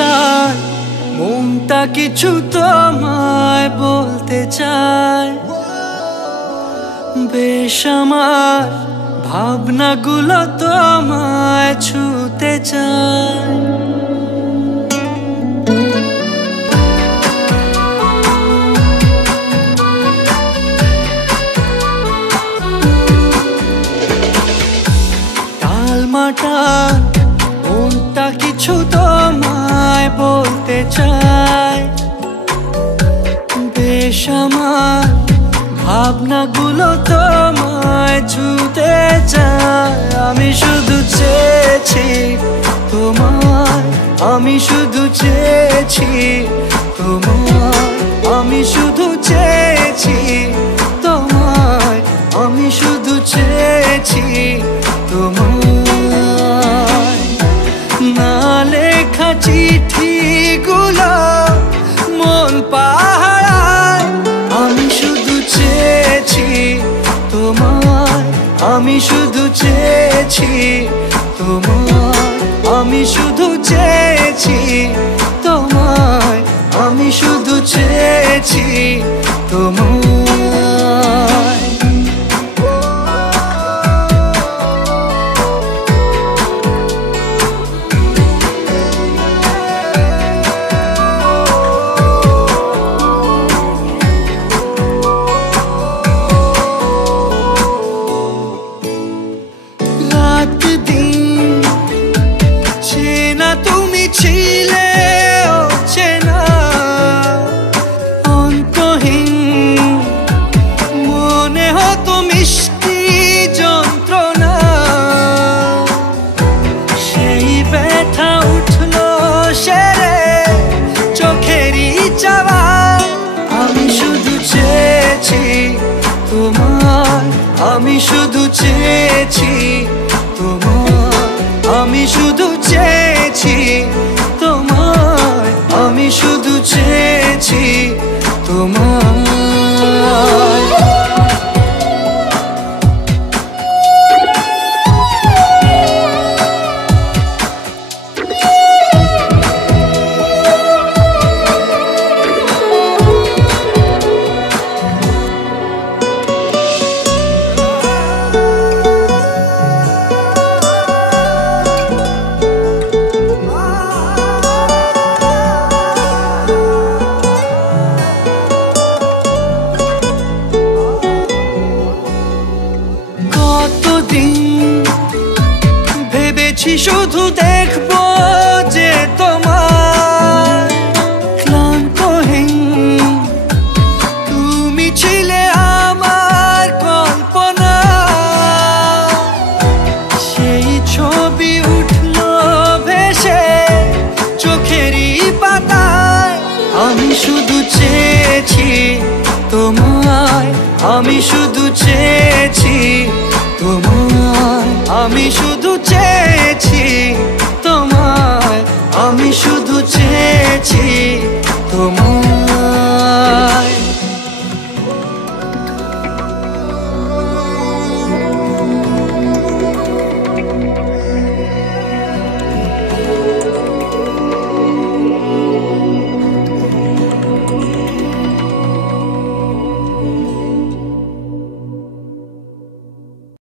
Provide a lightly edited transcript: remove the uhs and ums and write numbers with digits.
মাটার মনটা কিছু তোমায় বলতে চায়। বেশ আমার ভাবনাগুলো তোমায় ছুতে চায়। টালমাটাল মনটা কিছু তোমায় বলতে চায়। বেশ আমার ভাবনাগুলো তোমায় ছুতে চায়। আমি শুধু চেয়েছি তোমায়, আমি শুধু চেয়েছি তোমায়, আমি শুধু চেয়েছি তোমায়, আমি শুধু চেয়েছি তোমায়। না লেখা চিঠিগুলো মন পাহারায়। আমি শুধু চেয়েছি তোমায়, আমি শুধু চেয়েছি তোমায়, আমি শুধু চেয়েছি তোমায়, আমি শুধু চেয়েছি তোমায়। রাত দিন চেনা তুমি ছিলে অচেনা, অন্তহীন মনে হতো মিষ্টি যন্ত্রণা। সেই ব্যথা উঠলো সেরে চোখেরই চাওয়ায়। আমি শুধু চেয়েছি তোমায়, আমি শুধু চেয়েছি তোমায়, আমি শুধু চেয়েছি তোমায়, আমি শুধু চেয়েছি তোমায়। কতদিন ভেবেছি শুধু দেখবো যে তোমার ক্লান্তহীন তুমি ছিলে আমার কল্পনা। সেই ছবি উঠলো ভেসে চোখেরই পাতায়। আমি শুধু চেয়েছি তোমায়, আমি শুধু চেয়েছি তোমায়, আমি শুধু